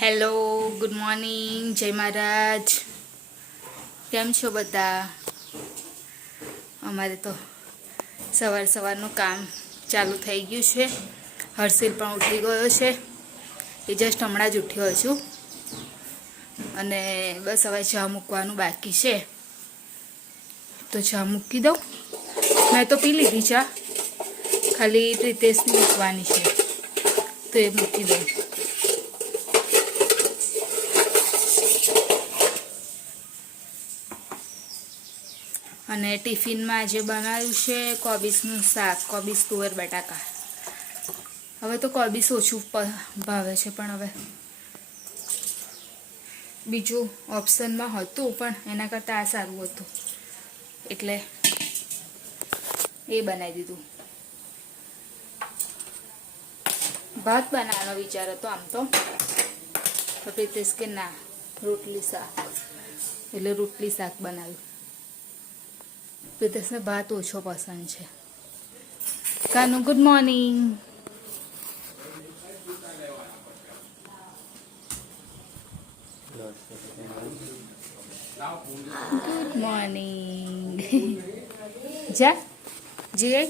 Hello, good morning, જય મહારાજ. કેમ છો બધા? અમારે તો સવારનું કામ ચાલુ થઈ ગયું છે. હર્ષિલ પણ ઉઠી ગયો છે. એ જસ્ટ હમણાં જ ઉઠ્યો છું અને બસ હવે ચા મૂકવાનું બાકી છે, તો ચા મૂકી દઉં. મેં તો પી લીધી ચા, ખાલી પ્રિતેશની મૂકવાની છે, તો એ મૂકી દઉં. અને ટિફિનમાં આજે બનાવ્યું છે કોબીસનું શાક, કોબીસ તુવેર બટાકા. હવે તો કોબીસ ઓછું ભાવે છે, પણ હવે બીજું ઓપ્શનમાં હતું, પણ એના કરતાં આ સારું હતું એટલે એ બનાવી દીધું. ભાત બનાવવાનો વિચાર હતો આમ તો પ્રિતેશ કે ના, રોટલી શાક, એટલે રોટલી શાક બનાવ્યું. પ્રિતેશને ભાત ઓછો પસંદ છે. Kanu, good morning. Good morning. જા જી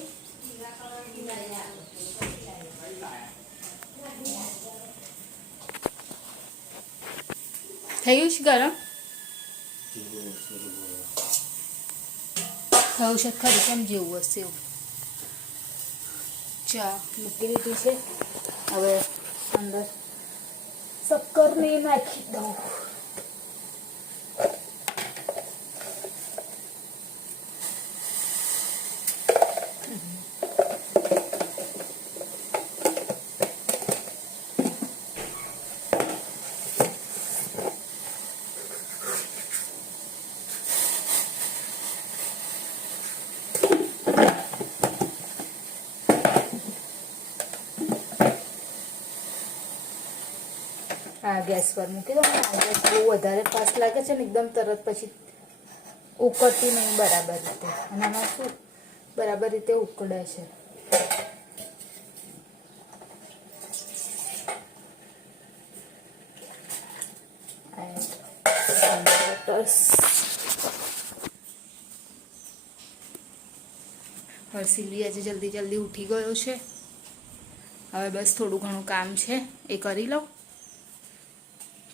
થયું છે ગરમ? થયું છે ખરી, કેમ જેવું હશે એવું. ચા મૂકી દીધી છે, હવે અંદર શક્કર ને નાખી દઉં. આ ગેસ પર મૂકી દો. ગેસ બહુ વધારે ફાસ્ટ લાગે છે ને, એકદમ તરત પછી ઉકળતી નહીં બરાબર રીતે. અને આમાં શું બરાબર રીતે ઉકળે છે. હર્ષિલી આજે જલ્દી ઉઠી ગયો છે. હવે બસ થોડું ઘણું કામ છે એ કરી લઉં.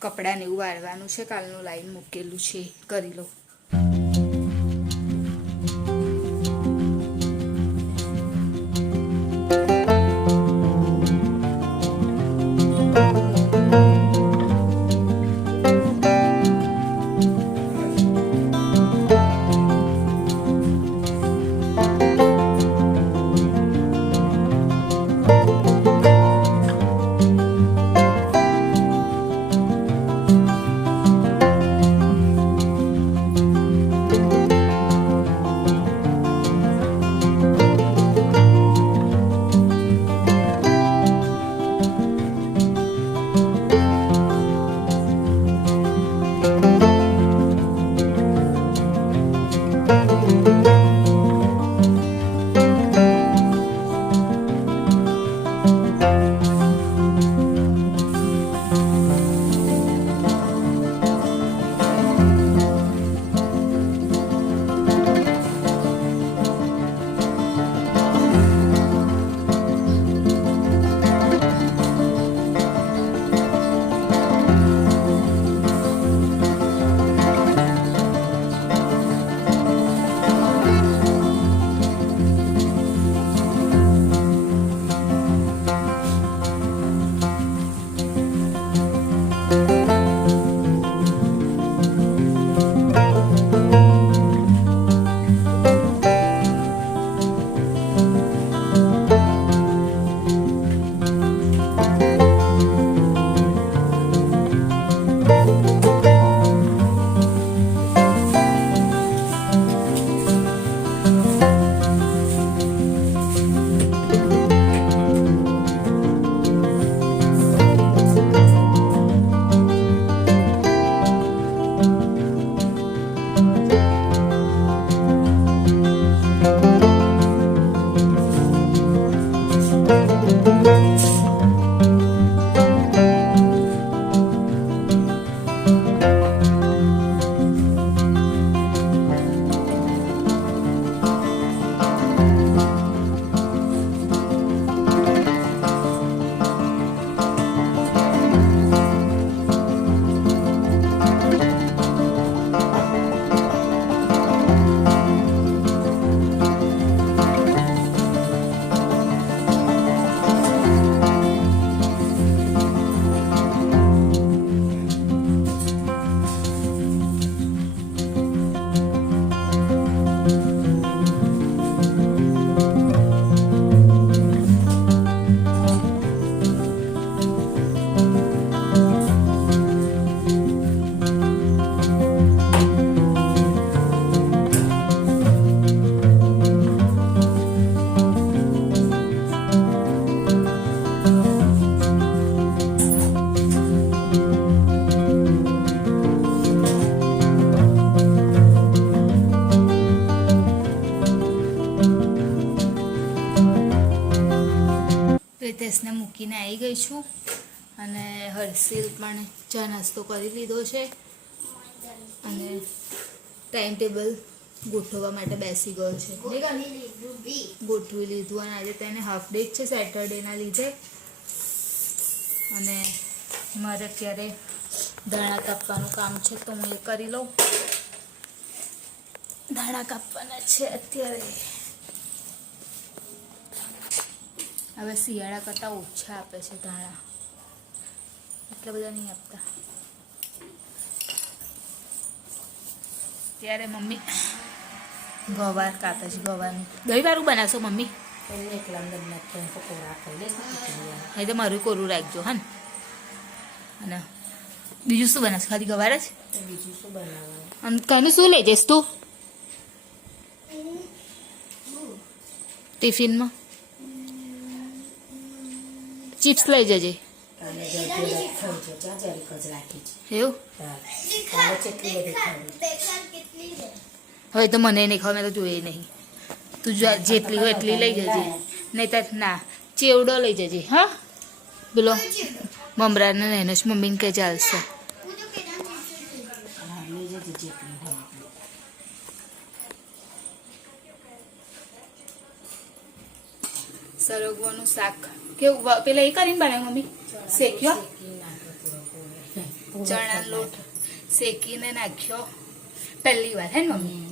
કપડાને એવું વાળવાનું છે, કાલનું લાઈન મૂકેલું છે, કરી લઉં. મૂકીને આવી ગઈ છું અને હર્ષિલ પણ ચા નાસ્તો કરી લીધો છે અને ટાઈમ ટેબલ ગોઠવવા માટે બેસી ગયો છે. ગોઠવી લીધું અને આજે તેને હાફ ડે છે સેટરડેના લીધે. અને મારે અત્યારે ધાણા કાપવાનું કામ છે તો હું એ કરી લઉં. ધાણા કાપવાના છે અત્યારે. હવે શિયાળા કરતાં ઓછા આપે છે ધાણા, એટલા બધા નહીં આપતા. ત્યારે મમ્મી ગવાર કાપે છે. ગવારનું દહીં વાળું બનાવશો મમ્મી? એ તો મારું કોરું રાખજો હા ને. અને બીજું શું બનાવશે? ખાલી ગવાર જ? બીજું શું બનાવવાનું? અને કાનું શું લઈ જઈશ તું ટિફિનમાં? ચિપ્સ લઈ જજે. એવું? હવે તો મને નહીં ખાવ, મેં તો જોઈએ નહીં. તું જેટલી હોય એટલી લઈ જજે, નહીં તો ના ચેવડો લઈ જજે. હા પેલો મમરાને એનો જ મમ્મીને કે ચાલશે. સરગવાનું શાક કેવું પેલા એ કરીને બનાવ્યું મમ્મી? શેક્યો ચણાનો લોટ શેકીને નાખ્યો પહેલી વાર હે ને મમ્મી?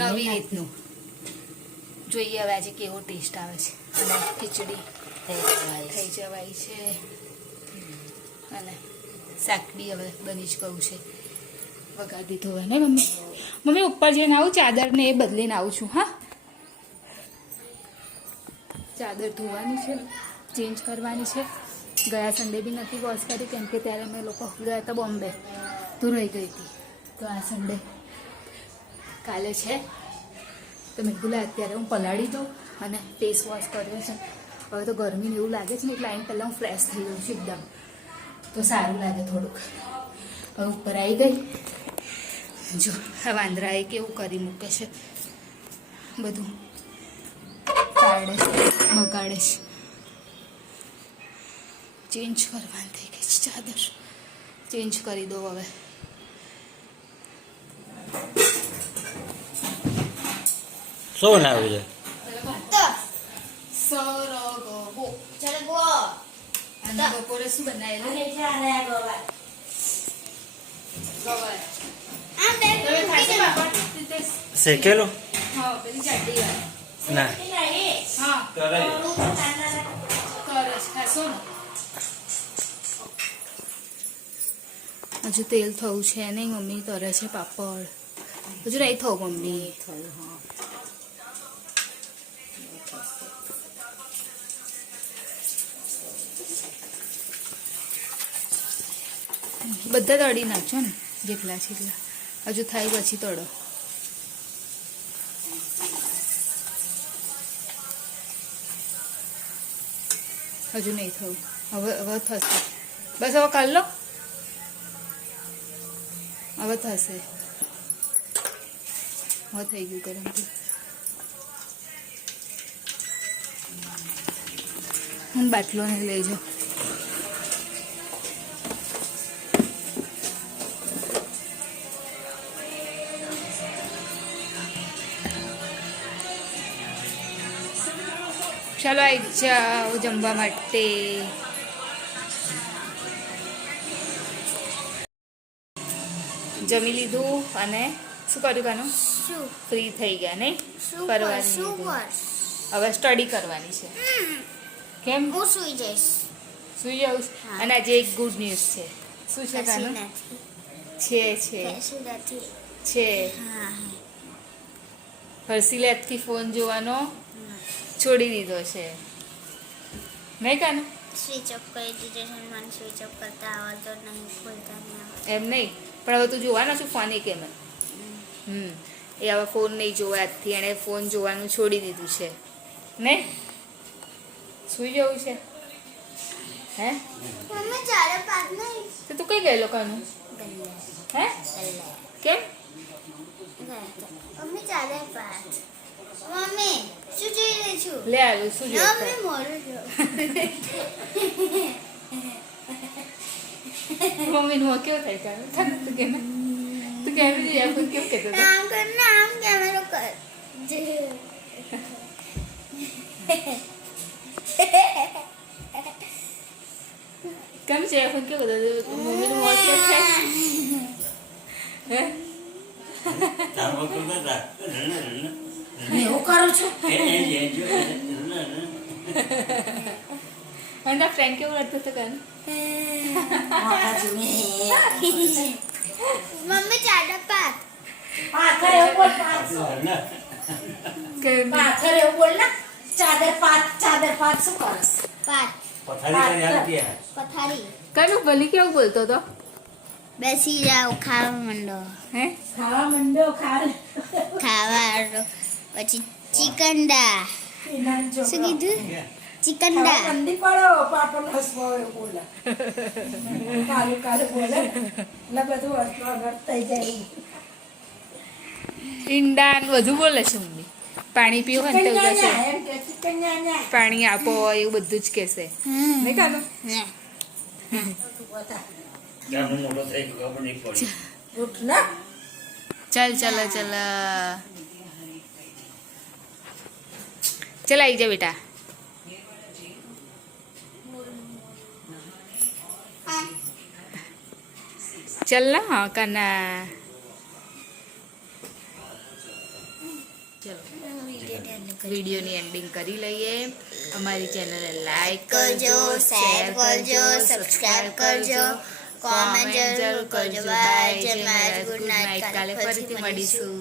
નવી રીતનું. જોઈએ હવે આજે કેવો ટેસ્ટ આવે છે. અને ખીચડી થઈ જવાય છે અને શાક બી હવે બની જ ગયું છે. વઘાર દીધો હોય ને મમ્મી? મમ્મી ઉપર જઈને આવું, ચાદર ને એ બદલીને આવું છું. હા ચાદર ધોવાની છે, ચેન્જ કરવાની છે. ગયા સન્ડે બી નથી વોશ કરી કેમ કે ત્યારે અમે લોકો ગયા હતા બોમ્બે તો રહી ગઈ હતી. તો આ સન્ડે કાલે છે તો મેં કીધું અત્યારે હું પલાળી દઉં અને ફેસ વોશ કર્યો છે. હવે તો ગરમીને એવું લાગે છે ને એટલે આઈને પહેલાં હું ફ્રેશ થઈ ગયું છું એકદમ, તો સારું લાગે થોડુંક. હવે ઉપર આવી ગઈ. જો આ વાંદરાએ કેવું કરી મૂકે છે, બધું પાડે છે, બગાડે છે. ચેન્જ કરવાની થઈ ગઈ છે ચાદર, ચેન્જ કરી દો હવે. શું બનાવ્યું છે? સરગવો. અને બપોરે શું બનાવેલું? શેકેલું? હા પેલી ચાટી ના હા કરે ખાશો ને. હજુ તેલ થયું છે નહીં મમ્મી તરે છે પાપડ. હજુ નહીં થયું મમ્મી. બધા તળી નાખજો ને જેટલા છે એટલા. હજુ થાય પછી તળો. હજુ નહીં થયું, હવે થશે. બસ હવે કાઢ લો, હવે થશે. હવે થઈ ગયું ગરમ. હું બાટલો નહીં લેજો. ચાલો આવી જાઓ જમવા માટે. જમી લીધું અને શું કર્યું કાનું? ફ્રી થઈ ગયા નહીં? કરવાની હવે સ્ટડી કરવાની છે. કેમ? હું સુઈ જઈશ. સુઈ જાઉં? અને આજે એક ગુડ ન્યૂઝ છે. શું છે કાનું? છે હર્ષિલે આજથી ફોન જોવાનો છોડી દીધો છે નહીં કાનું? સ્વિચ ઓફ કરી દીધો છે. મને સ્વિચ ઓફ કરતા આવડતો નહીં, ખોલતા નહીં આવડતું. એમ નહીં પણ હવે તું જોવાનો છું ફોન એ કેમ? એ હવે ફોન નહીં જોવા આજથી. એણે ફોન જોવાનું છોડી દીધું છે નહીં? સુઈ જવું છે હે? મમ્મી ચારે પાંચ નહીં. તો તું કઈ ગયેલો કાનું? હે કેમ? મમ્મી ચારે પાંચ. મમ્મી શું જોઈ રહી છું લે આવ્યું શું ના જોતા મેં મોડું જો મમ્મી નું કેવું થાય કામ તું કે કેવું કહેતો હતો નામ કર નામ કેમેરો કર જે કેમ છે એફન કેવું કહેતો હતો મમ્મી નું મોં કેવું થાય હે તારમાં કરતા હતા. એવું કરું છું અને ફ્રેન્ક કેવું રડતો હતો કાન મમ્મી ચાડા પાત પાથર એવું બોલ કે પાથર એવું બોલ ને ચાદર પાત શું કરસ પાત પથારી કરી આપી આ. પથારી કાનું ભલી કેવું બોલતો હતો બેસી જાઓ ખાવા માંડો હે ખાવા મંડો ખાવા પછી ચિકનડા શું કીધું ચિકનડા મંદી પડો પાપડ હસવો એવું બોલે કાલું બોલે એટલે બધું હસવો આગળ થઈ જાય ઈંડા ને બધું બોલે છે મમ્મી પાણી પીવું હોય ને તો કહેશે એમ કે ચિકન ન્યા પાણી આપો એવું બધું જ કહેશે નહીં કાનું ને ક્યારનો મોટો થઈ ગયો ખબર નહીં પડી. ઉઠ ને ચાલ ચાલ ચાલ ચાલ આવી જા બેટા ચાલ ના હા કાના ચલો વિડીયોની એન્ડિંગ કરી લઈએ અમારી ચેનલને લાઈક કરજો શેર કરજો સબસ્ક્રાઇબ કરજો કોમેન્ટ જરૂર કરજો બાય જય મહારાજ ગુડ નાઇટ કાલે ફરીથી મળીશું